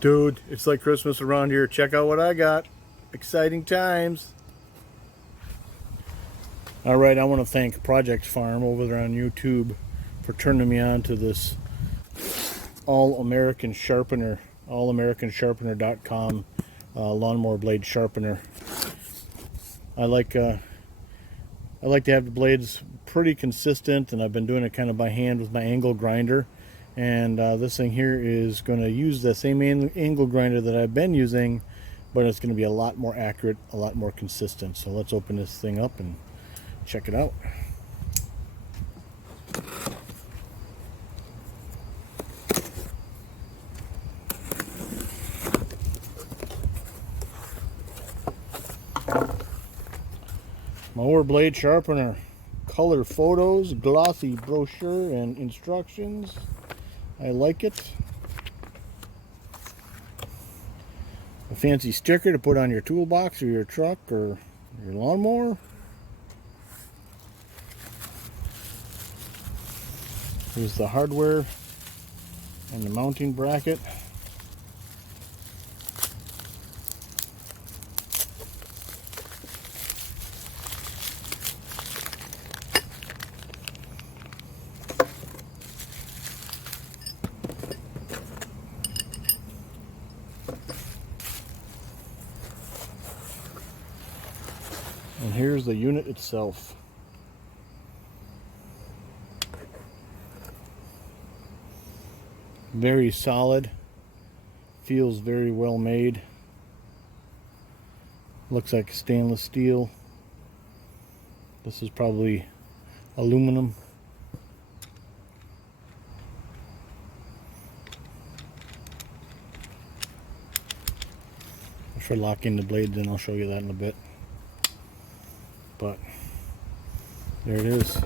Dude, it's like Christmas around here. Check out what I got. Exciting times. Alright, I want to thank Project Farm over there on YouTube for turning me on to this American Sharpener, allamericans.com lawnmower blade sharpener. I like to have the blades pretty consistent, and I've been doing it kind of by hand with my angle grinder. And this thing here is going to use the same angle grinder that I've been using, but it's going to be a lot more accurate, a lot more consistent. So let's open this thing up and check it out. Mower blade sharpener, color photos, glossy brochure and instructions. I like it. A fancy sticker to put on your toolbox or your truck or your lawnmower. Here's the hardware and the mounting bracket. And here's the unit itself. Very solid, feels very well made. Looks like stainless steel. This is probably aluminum. For locking the blades in, I'll show you that in a bit. But there it is.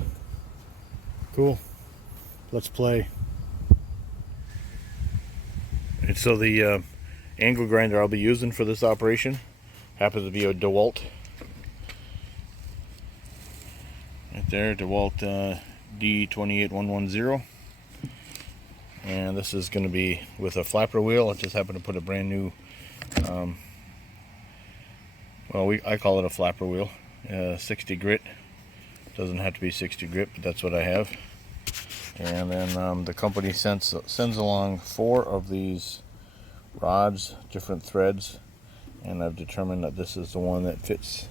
Cool. Let's play. And so the angle grinder I'll be using for this operation happens to be a DeWalt. Right there, DeWalt D28110. And this is going to be with a flapper wheel. I just happened to put a brand new, I call it a flapper wheel. 60 grit. Doesn't have to be 60 grit, but that's what I have. And then the company sends along 4 of these rods, different threads, and I've determined that this is the one that fits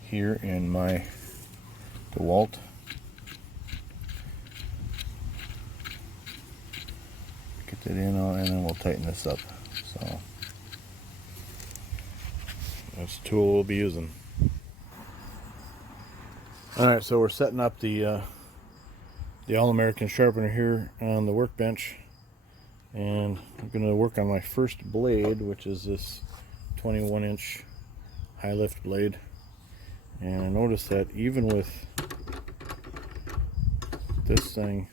here in my DeWalt. Get that in on, and then we'll tighten this up. So that's the tool we'll be using. Alright, so we're setting up the All-American Sharpener here on the workbench, and I'm going to work on my first blade, which is this 21-inch high lift blade. And I noticed that even with this thing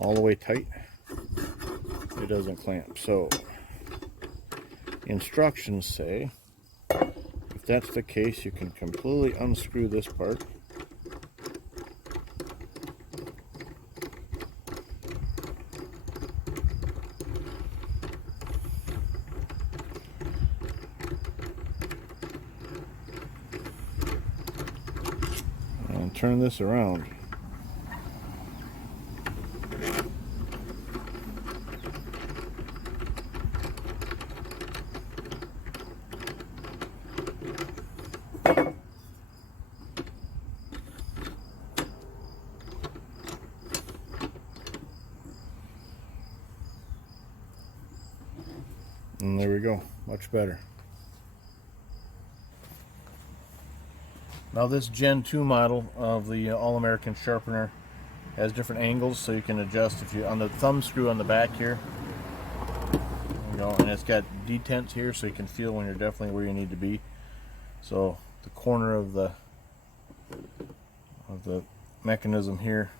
all the way tight, it doesn't clamp. So instructions say if that's the case, you can completely unscrew this part. And turn this around. And there we go, much better. Now this Gen 2 model of the All-American Sharpener has different angles, so you can adjust if you on the thumb screw on the back here. There you go, and it's got detents here, so you can feel when you're definitely where you need to be. So the corner of the mechanism here,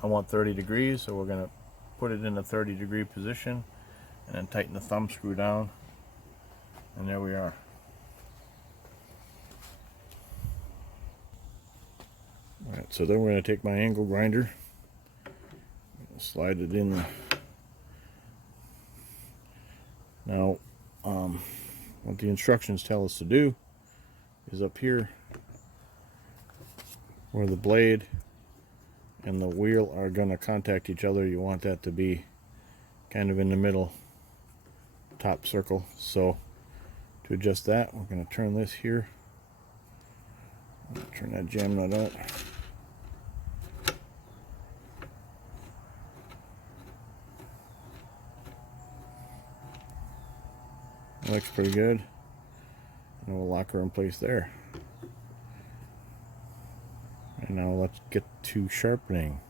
I want 30 degrees, so we're going to put it in a 30-degree position. And then tighten the thumb screw down, and there we are. Alright, so then we're going to take my angle grinder, slide it in Now, what the instructions tell us to do is up here where the blade and the wheel are going to contact each other, you want that to be kind of in the middle, top circle. So to adjust that, we're going to turn this here, turn that jam nut out. Looks pretty good, and we'll lock her in place there. And now let's get to sharpening.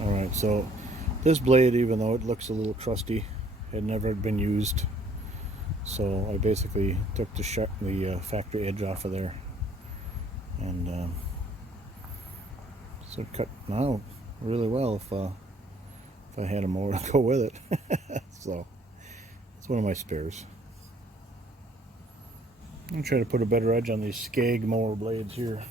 Alright, so this blade, even though it looks a little trusty, had never been used. So I basically took the factory edge off of there, and so it cut out really well if I had a mower to go with it. So it's one of my spares. I'm trying to put a better edge on these Skag mower blades here.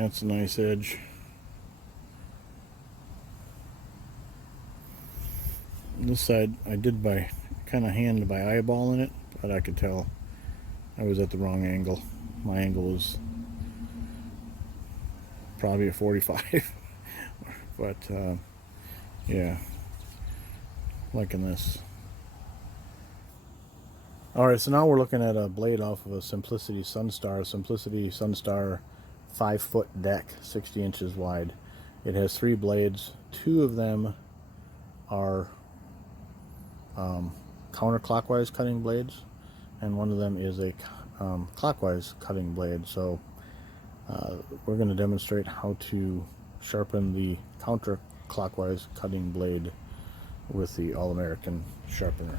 That's a nice edge. This side I did by kind of hand by eyeballing it, but I could tell I was at the wrong angle. My angle was probably a 45. But yeah, liking this. Alright, so now we're looking at a blade off of a Simplicity Sunstar. 5-foot deck, 60 inches wide. It has 3 blades. 2 of them are counterclockwise cutting blades, and one of them is a clockwise cutting blade. So we're going to demonstrate how to sharpen the counterclockwise cutting blade with the All-American Sharpener.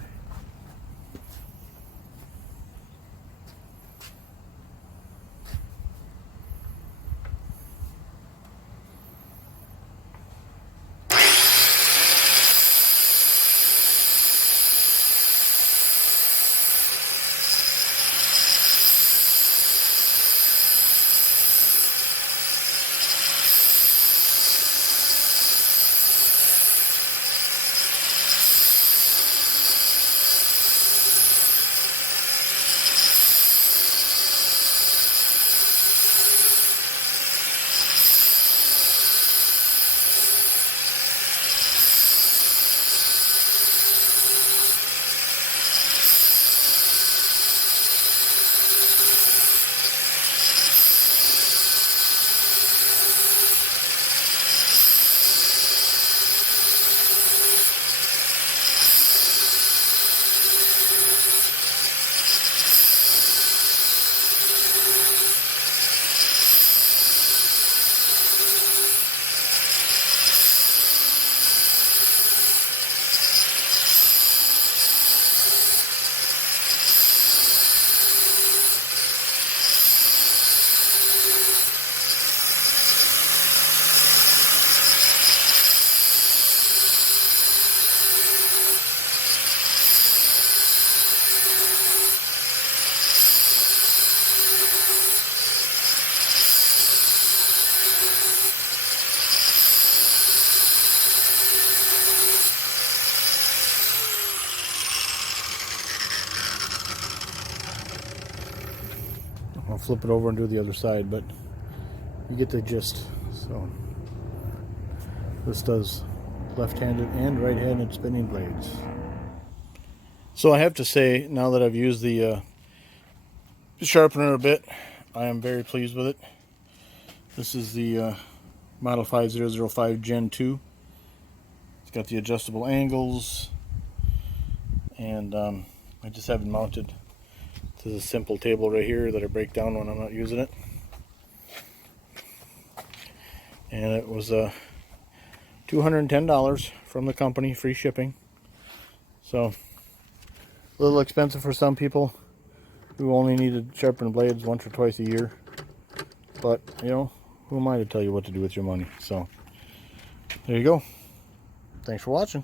I'll flip it over and do the other side, but you get the gist. So this does left-handed and right-handed spinning blades. So I have to say, now that I've used the sharpener a bit, I am very pleased with it. This is the Model 5005 Gen 2. It's got the adjustable angles, and I just have it mounted to the simple table right here that I break down when I'm not using it. And it was $210 from the company, free shipping. So a little expensive for some people who only need to sharpen blades once or twice a year. But, you know, who am I to tell you what to do with your money? So there you go. Thanks for watching.